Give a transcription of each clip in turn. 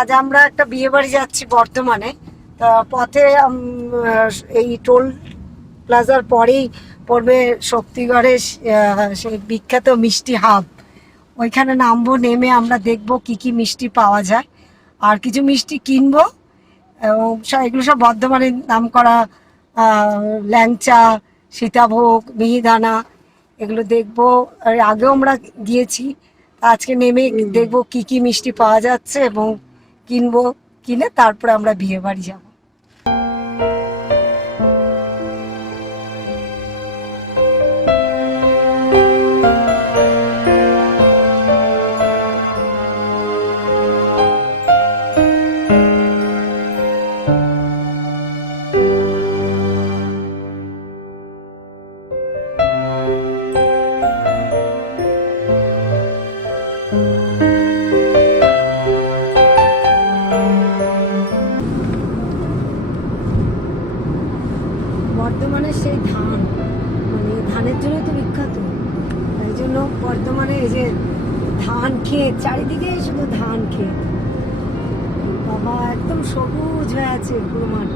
আজ আমরা একটা বিয়ে বাড়ি যাচ্ছি বর্ধমানে। তা পথে এই টোল প্লাজার পরেই পড়বে শক্তিগড়ের সেই বিখ্যাত মিষ্টি হাব। ওইখানে নামবো, নেমে আমরা দেখবো কি কি মিষ্টি পাওয়া যায়, আর কিছু মিষ্টি কিনবো। এগুলো সব বর্ধমানের নাম করা ল্যাংচা, সীতাভোগ, মিহিদানা, এগুলো দেখবো। আর আগেও আমরা গিয়েছি, আজকে নেমে দেখবো কি কি মিষ্টি পাওয়া যাচ্ছে এবং কিনবো। কিনে তারপরে আমরা বিয়ে বাড়ি যাবো। বর্ধমানের সেই ধান, মানে ধানের জন্য তো বিখ্যাত, এই জন্য বর্ধমানে এই যে ধান ক্ষেত, চারিদিকে শুধু ধান ক্ষেত। বাবা, একদম সবুজ হয়ে আছে পুরো মাঠ।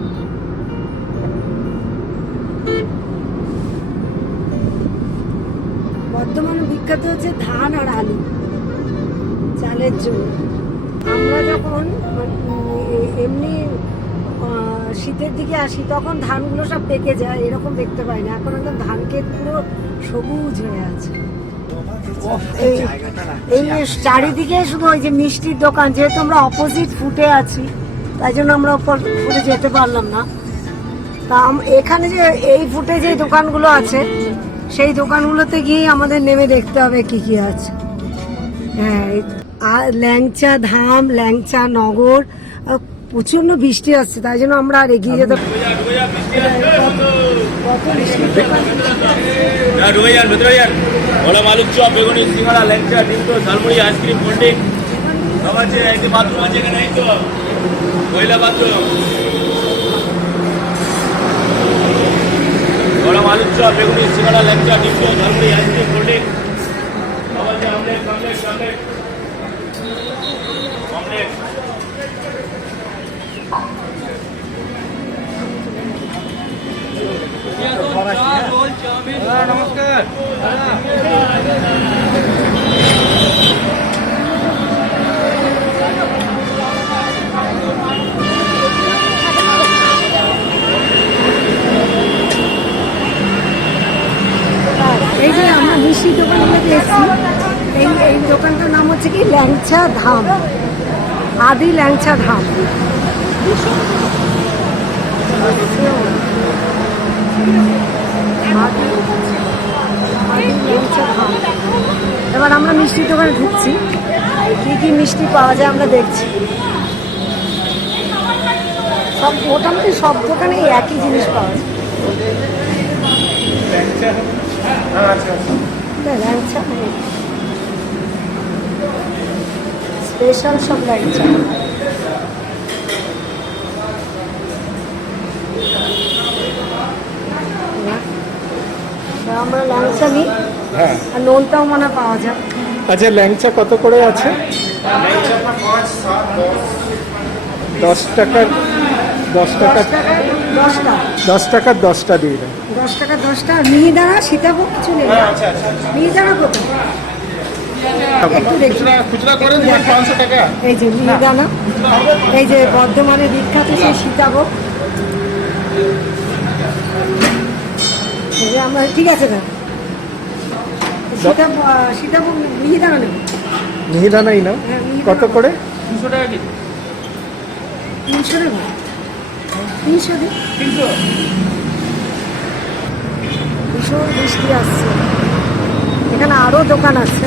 বর্ধমানে বিখ্যাত হচ্ছে ধান আর আলু, চালের জন্য। আমরা যখন এমনি শীতের দিকে আসি তখন ধানগুলো সব পেকে যায়, এরকম দেখতে পাই না। এখন একদম ধান ক্ষেত পুরো সবুজ হয়ে আছে। এই চারিদিকে শুধু ওই যে মিষ্টির দোকান, যেহেতু আমরা অপোজিট ফুটে আছি তাই জন্য আমরা ওপর ফুটে যেতে পারলাম না। তা এখানে যে এই ফুটে যে দোকানগুলো আছে সেই দোকানগুলোতে গিয়ে আমাদের নেমে দেখতে হবে কি কি আছে। হ্যাঁ, আর ল্যাংচা ধাম, ল্যাংচা নগর, প্রচন্ড বৃষ্টি আসছে তাই জন্য আমরা আর এগিয়ে যেতে আলুর চপ, বেগুনি, সিঙ্গাড়া, ল্যাংচা, ডিম, ঝালমুড়ি, আইসক্রিম, কোল্ড ড্রিঙ্ক সব আছে। একটি বাথরুম আছে এখানে, এই তো মহিলা বাথরুম। গরম আলুর চপ, বেগুনি, সিঙ্গাড়া, ল্যাংচা, ডিম, ঝালমুড়ি, আইসক্রিম, কোল্ড ড্রিঙ্ক সব আছে। Omelette, omelette, omelette, omelette. নমস্কার। এই যে আমরা মিষ্টি দোকানগুলোতে এসেছি, এই দোকানটার নাম হচ্ছে কি ল্যাংচা ধাম, আদি ল্যাংচা ধাম। এবার আমরা মিষ্টির দোকানে ঢুকছি, কি কি মিষ্টি পাওয়া যায় আমরা দেখছি। সব মোটামুটি সব দোকানে একই জিনিস পাওয়া যায়। ল্যাংচা স্পেশাল সব ল্যাংচা। আমরা ল্যাংচা নিই, হ্যাঁ, আর নোনটাও মনে পাওয়া যায়। আচ্ছা, ল্যাংচা কত করে আছে? 10 টাকার 10টা 10টা দিয়ে দেন। 10 টাকা 10টা। মিহিদানা, সীতাভোগ কিছু নেই? মিহিদানা কোথায়? খুচরা করেন 500 টাকা। এই যে মিহিদানা, এই যে বর্ধমানের বিখ্যাত সেই সীতাভোগ। আমরা ঠিক আছে না, সীতাভোগ মিহিদানা নেব। মিহিদানাই নাও। কত করে? 200 টাকা কেজি। 300 নেব। 300 দিন। 300। ভীষণ বৃষ্টি আসছে, এখানে আরো দোকান আছে।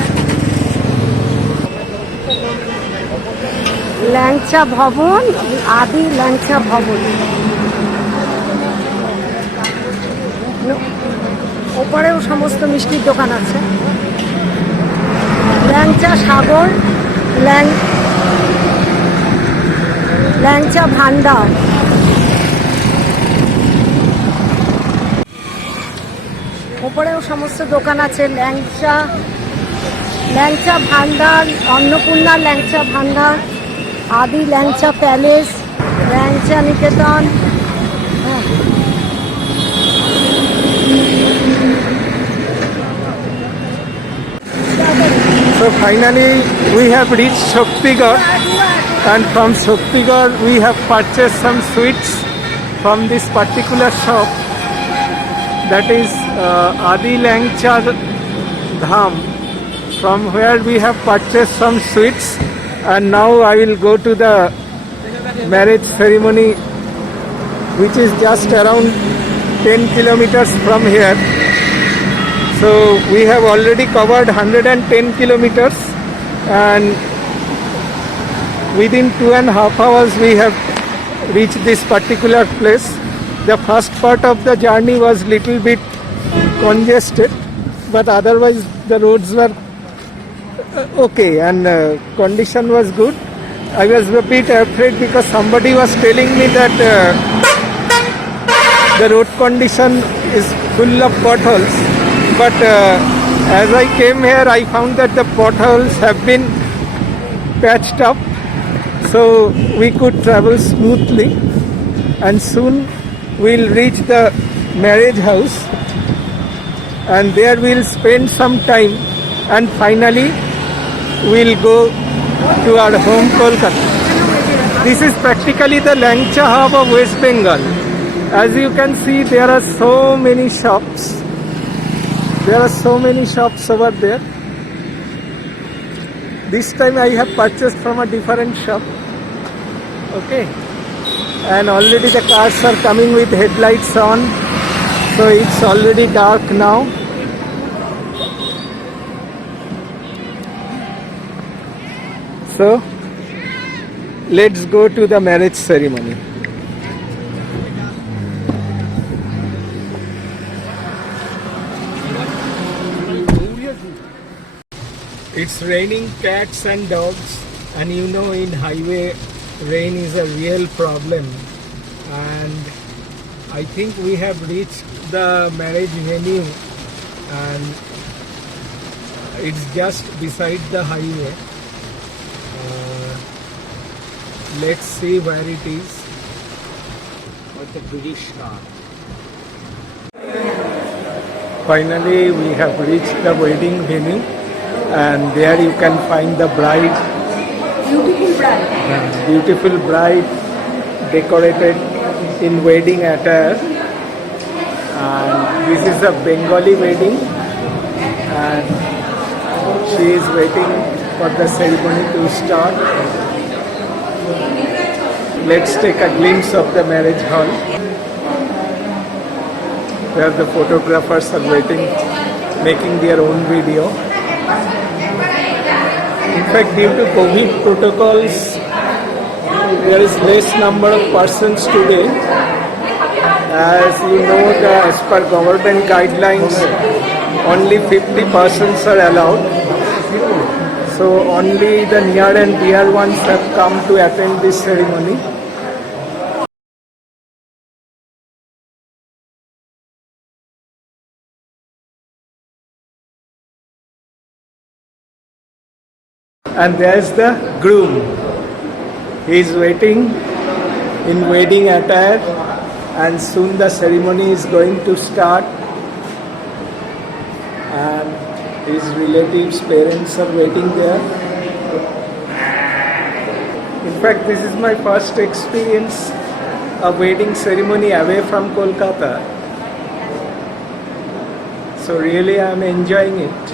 ল্যাংচা ভবন, আদি ল্যাংচা ভবন। ওপরেও সমস্ত মিষ্টির দোকান আছে। ল্যাংচা সাগর, ল্যাংচা ভান্ডার। ওপরেও সমস্ত দোকান আছে। ল্যাংচা ভান্ডার, অন্নপূর্ণা ল্যাংচা ভান্ডার, আদি ল্যাংচা প্যালেস, ল্যাংচা নিকেতন। হ্যাঁ, So finally we have reached Shaktigarh, and from Shaktigarh we have purchased some sweets from this particular shop, that is Adi Lancha Dham, from where we have purchased some sweets, and now I will go to the marriage ceremony, which is just around 10 kilometers from here. So we have already covered 110 kilometers, and within 2.5 hours we have reached this particular place. The first part of the journey was little bit congested, but otherwise the roads were okay, and condition was good. I was a bit afraid because somebody was telling me that the road condition is full of potholes, but as I came here I found that the potholes have been patched up, so we could travel smoothly, and soon we'll reach the marriage house, and there we'll spend some time, and finally we'll go to our home Kolkata. This is practically the Lancha hub of West Bengal. As you can see, there are so many shops. There are so many shops over there. This time I have purchased from a different shop. Okay. And already the cars are coming with headlights on. So it's already dark now. So let's go to the marriage ceremony. It's raining cats and dogs, and you know in highway rain is a real problem, and I think we have reached the marriage venue, and it's just beside the highway. Let's see where it is. With the British car. Finally we have reached the wedding venue, and there you can find the bride. Beautiful bride decorated in wedding attire, and this is a Bengali wedding, and she is waiting for the ceremony to start. Let's take a glimpse of the marriage hall, where the photographers are waiting, making their own video. In fact, due to COVID protocols, there is less number of persons today. As you know, as per government guidelines, only 50 persons are allowed. So only the near and dear ones have come to attend this ceremony. And there's the groom. He is waiting in wedding attire, and soon the ceremony is going to start, and his relatives, parents are waiting there. In fact, this is my first experience of wedding ceremony away from Kolkata. So really I am enjoying it.